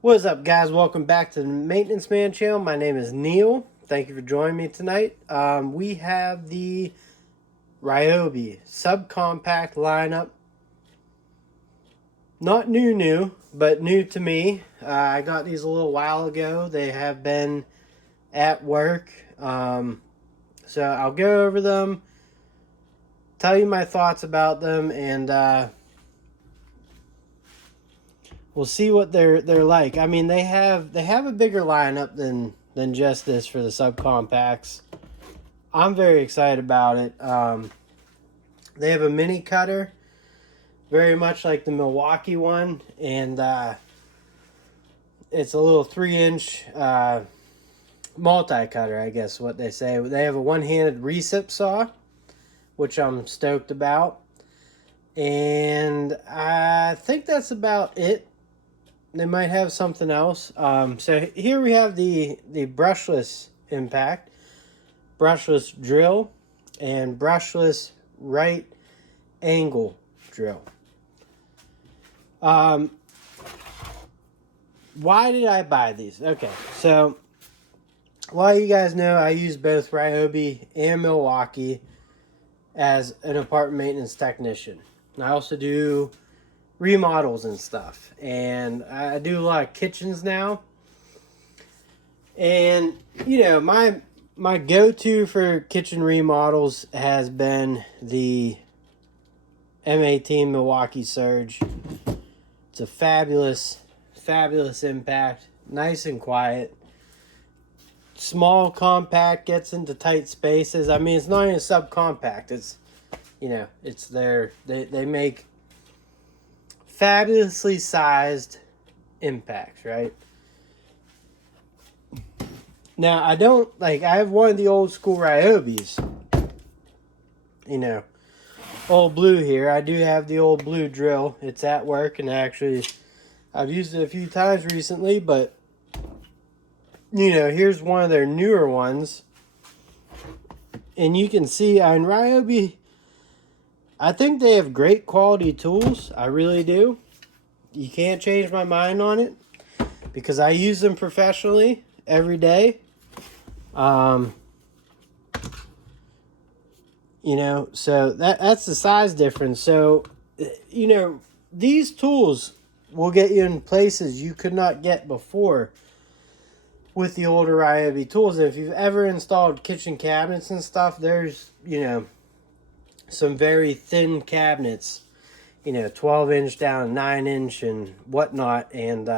What's up, guys? Welcome back to the Maintenance Man channel. My name is Neil. Thank you for joining me tonight. We have the Ryobi Subcompact lineup. Not new, but new to me. I got these a little while ago. They have been at work. So I'll go over them, tell you my thoughts about them, and we'll see what they're like. I mean, they have a bigger lineup than just this for the subcompacts. I'm very excited about it. They have a mini cutter, very much like the Milwaukee one, and it's a little 3-inch multi-cutter, I guess what they say. They have a one-handed recip saw, which I'm stoked about, and I think that's about it. They might have something else. So here we have the brushless impact, brushless drill, and brushless right angle drill. Why did I buy these? Okay, so a lot of you guys know I use both Ryobi and Milwaukee as an apartment maintenance technician. I also do remodels and stuff, and I do a lot of kitchens now. And you know, my go-to for kitchen remodels has been the M18 Milwaukee Surge. It's a fabulous impact, nice and quiet, small, compact, gets into tight spaces. I mean, it's not even subcompact. It's, you know, it's they make fabulously sized impacts, right? Now, I have one of the old school Ryobis, you know, old blue here. I do have the old blue drill. It's at work, and actually I've used it a few times recently, but you know, here's one of their newer ones, and you can see on Ryobi, I think they have great quality tools. I really do. You can't change my mind on it because I use them professionally every day. You know, so that's the size difference. So, you know, these tools will get you in places you could not get before with the older Ryobi tools. If you've ever installed kitchen cabinets and stuff, there's, you know, some very thin cabinets, you know, 12-inch down, 9-inch and whatnot. And,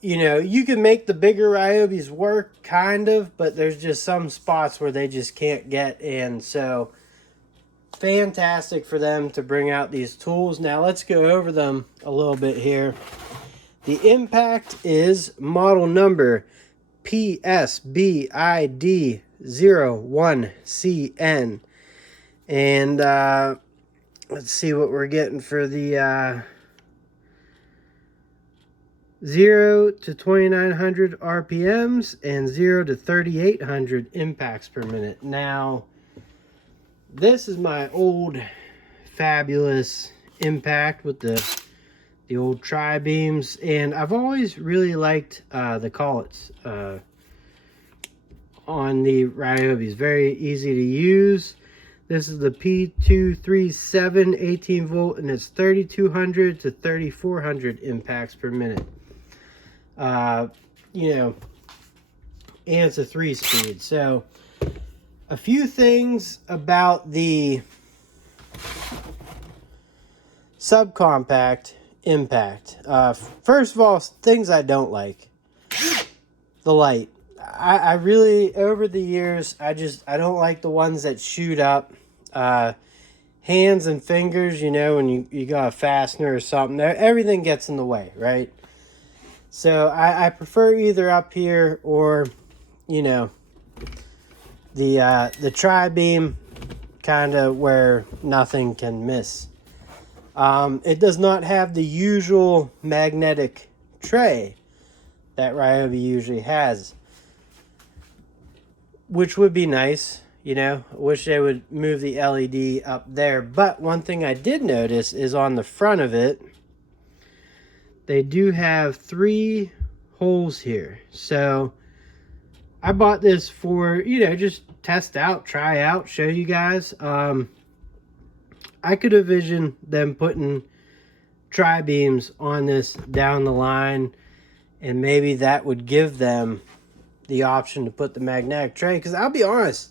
you know, you can make the bigger Ryobis work, kind of, but there's just some spots where they just can't get. And so, fantastic for them to bring out these tools. Now, let's go over them a little bit here. The Impact is model number PSBID01CN. And let's see what we're getting for the 0 to 2900 RPMs and 0 to 3800 impacts per minute. Now, this is my old fabulous Impact with the old tri-beams, and I've always really liked the collets on the Ryobis. Very easy to use. This is the P237 18 volt, and it's 3200 to 3400 impacts per minute. You know, and it's a 3-speed. So, a few things about the subcompact Impact. First of all, things I don't like. The light. I really, over the years, I don't like the ones that shoot up. Hands and fingers, you know, when you got a fastener or something, everything gets in the way, right? So I prefer either up here or, you know, the tri-beam, kind of where nothing can miss. It does not have the usual magnetic tray that Ryobi usually has, which would be nice. You know, I wish they would move the LED up there. But one thing I did notice is on the front of it, they do have 3 holes here. So I bought this for, you know, just test out, try out, show you guys. I could envision them putting tri-beams on this down the line, and maybe that would give them the option to put the magnetic tray, because I'll be honest,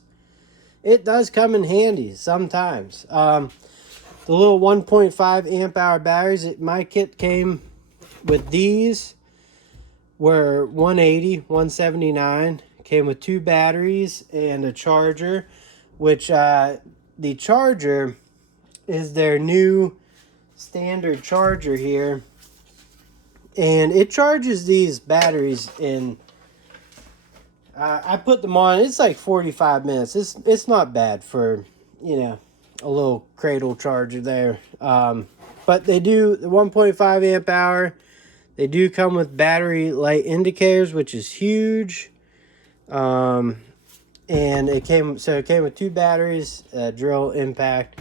it does come in handy sometimes. The little 1.5 amp hour batteries, my kit came with these, were 180, 179, came with 2 batteries and a charger, which the charger is their new standard charger here, and it charges these batteries in I put them on, it's like 45 minutes. It's not bad for, you know, a little cradle charger there. But they do the 1.5 amp hour. They do come with battery light indicators, which is huge. And it came with 2 batteries, drill impact.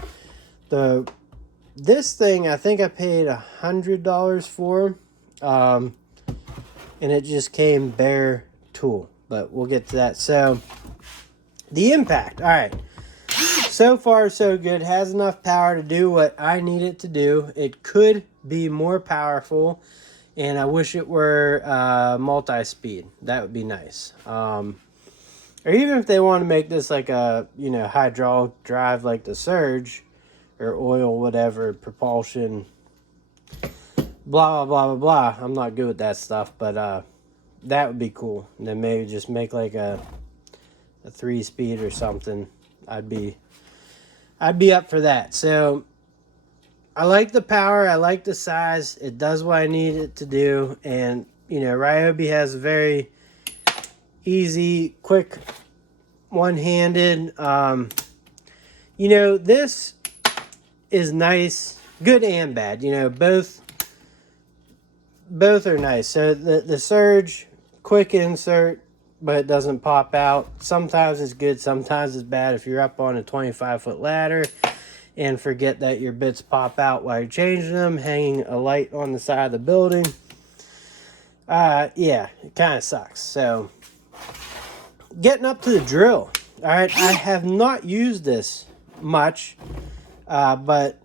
This thing I think I paid $100 for, and it just came bare tool. But we'll get to that. So the impact, all right, so far so good. Has enough power to do what I need it to do. It could be more powerful, and I wish it were multi-speed. That would be nice. Or even if they want to make this like a, you know, hydraulic drive like the Surge, or oil, whatever, propulsion, blah blah blah blah blah. I'm not good with that stuff, but that would be cool. And then maybe just make like a 3-speed or something. I'd be up for that. So I like the power, I like the size. It does what I need it to do. And you know, Ryobi has a very easy, quick, one-handed. You know, this is nice, good and bad. You know, both are nice. So the Surge, quick insert, but it doesn't pop out. Sometimes it's good, sometimes it's bad. If you're up on a 25-foot ladder and forget that your bits pop out while you're changing them, hanging a light on the side of the building, yeah, it kind of sucks. So getting up to the drill. All right, I have not used this much, but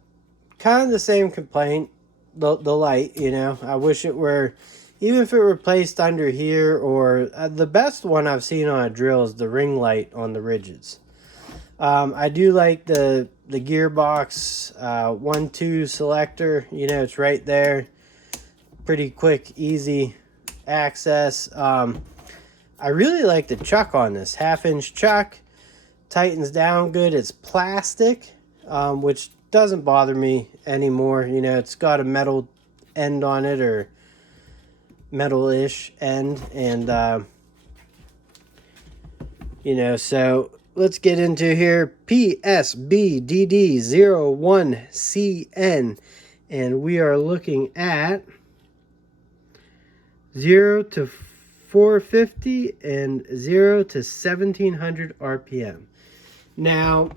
kind of the same complaint. The light, you know, I wish it were, even if it were placed under here, or the best one I've seen on a drill is the ring light on the ridges. I do like the gearbox 1-2 selector. You know, it's right there, pretty quick, easy access. I really like the chuck on this, 1/2-inch chuck, tightens down good. It's plastic, which doesn't bother me anymore. You know, it's got a metal end on it, or metal-ish end, and you know, so let's get into here. PSBDD01CN, and we are looking at 0 to 450 and 0 to 1700 RPM. Now,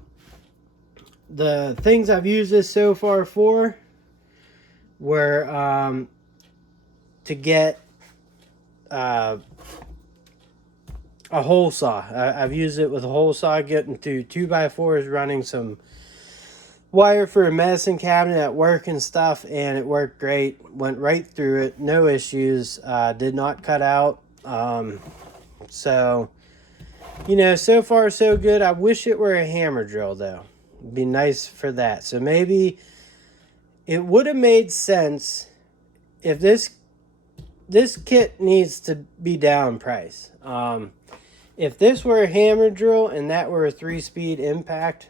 the things I've used this so far for were to get a hole saw. I've used it with a hole saw, getting through 2x4s, running some wire for a medicine cabinet at work and stuff, and it worked great. Went right through it, no issues. Did not cut out. So, you know, so far so good. I wish it were a hammer drill though. It'd be nice for that. So maybe it would have made sense if this kit needs to be down price. If this were a hammer drill and that were a 3-speed impact,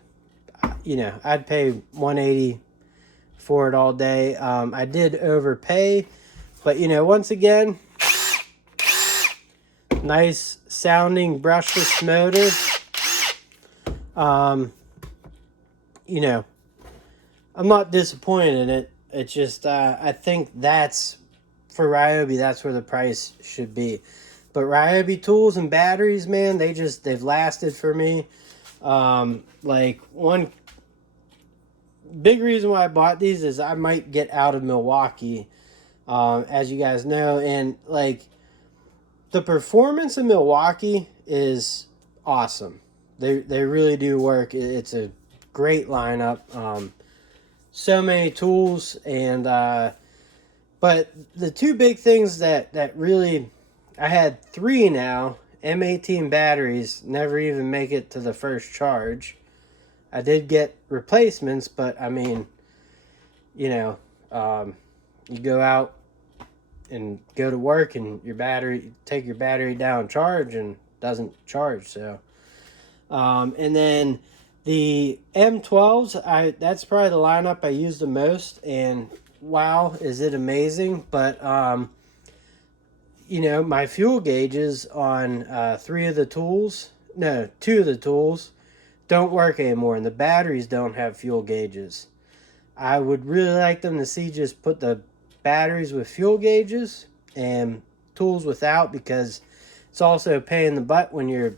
you know, I'd pay $180 for it all day. I did overpay, but you know, once again, nice sounding brushless motor. You know, I'm not disappointed in it. It's just, I think that's, for Ryobi, that's where the price should be. But Ryobi tools and batteries, man, they've lasted for me. Like, one big reason why I bought these is I might get out of Milwaukee as you guys know. And like, the performance in Milwaukee is awesome. They really do work. It's a great lineup. So many tools, and but the two big things that really, I had three now. M18 batteries never even make it to the first charge. I did get replacements, but I mean, you know, you go out and go to work and take your battery down charge and doesn't charge. So and then the M12s, that's probably the lineup I use the most, and wow, is it amazing. But you know, my fuel gauges on two of the tools don't work anymore, and the batteries don't have fuel gauges. I would really like them to see just put the batteries with fuel gauges and tools without, because it's also a pain in the butt when you're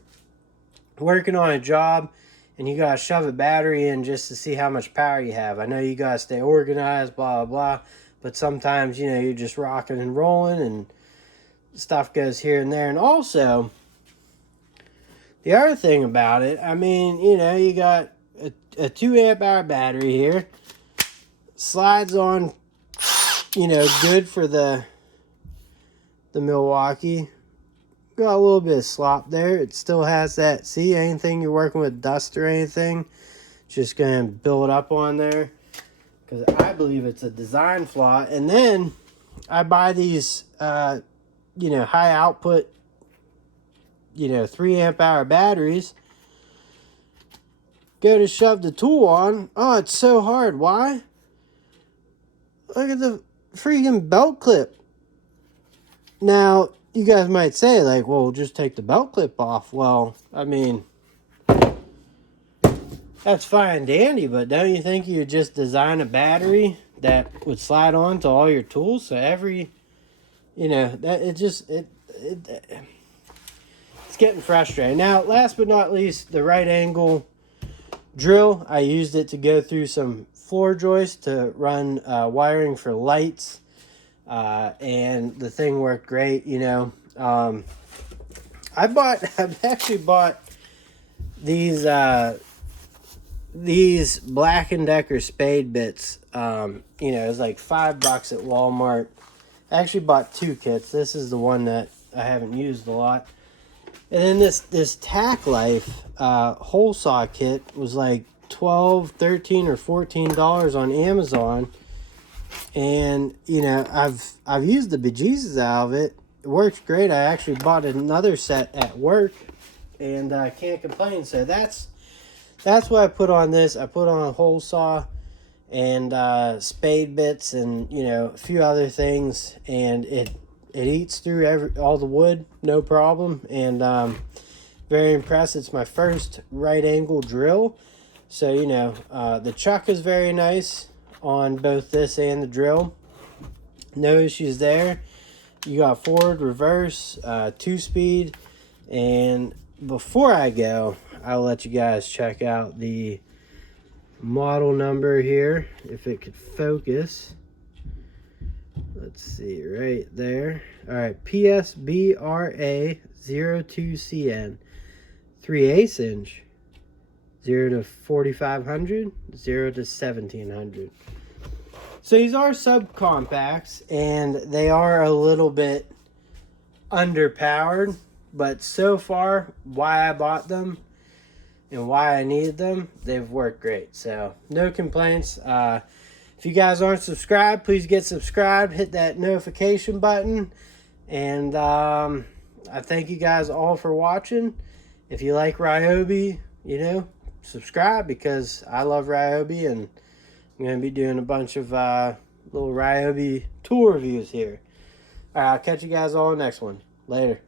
working on a job and you gotta shove a battery in just to see how much power you have. I know you gotta stay organized, blah blah blah, but sometimes, you know, you're just rocking and rolling and stuff goes here and there. And also, the other thing about it, I mean, you know, you got a 2 amp hour battery here, slides on, you know, good for the Milwaukee. Got a little bit of slop there. It still has that. See, anything you're working with dust or anything, just going to build up on there, because I believe it's a design flaw. And then I buy these, you know, high output, you know, 3 amp hour batteries. Go to shove the tool on. Oh, it's so hard. Why? Look at the freaking belt clip. Now, you guys might say, like, well, just take the belt clip off. Well, I mean, that's fine and dandy, but don't you think you would just design a battery that would slide on to all your tools? So every, you know, that it's getting frustrating. Now, last but not least, the right angle drill. I used it to go through some floor joists to run wiring for lights. And the thing worked great, you know. I've actually bought these Black & Decker spade bits. You know, it was like $5 at Walmart. I actually bought 2 kits. This is the one that I haven't used a lot. And then this Tack Life hole saw kit was like $12, $13, or $14 on Amazon. And, you know, I've used the bejesus out of it. It works great. I actually bought another set at work, and I can't complain. So that's what I put on this. I put on a hole saw and spade bits and, you know, a few other things, and it eats through all the wood, no problem. And very impressed. It's my first right angle drill. So, you know, the chuck is very nice on both this and the drill. No issues there. You got forward, reverse, 2-speed. And before I go, I'll let you guys check out the model number here, if it could focus. Let's see, right there. All right, PSBRA02CN, 3/8 inch, 0 to 4,500, 0 to 1,700. So these are subcompacts, and they are a little bit underpowered, but so far, why I bought them and why I needed them, they've worked great. So no complaints. If you guys aren't subscribed, please get subscribed, hit that notification button, and I thank you guys all for watching. If you like Ryobi, you know, subscribe, because I love Ryobi, and I'm going to be doing a bunch of little Ryobi tool reviews here. All right, I'll catch you guys all in the next one. Later.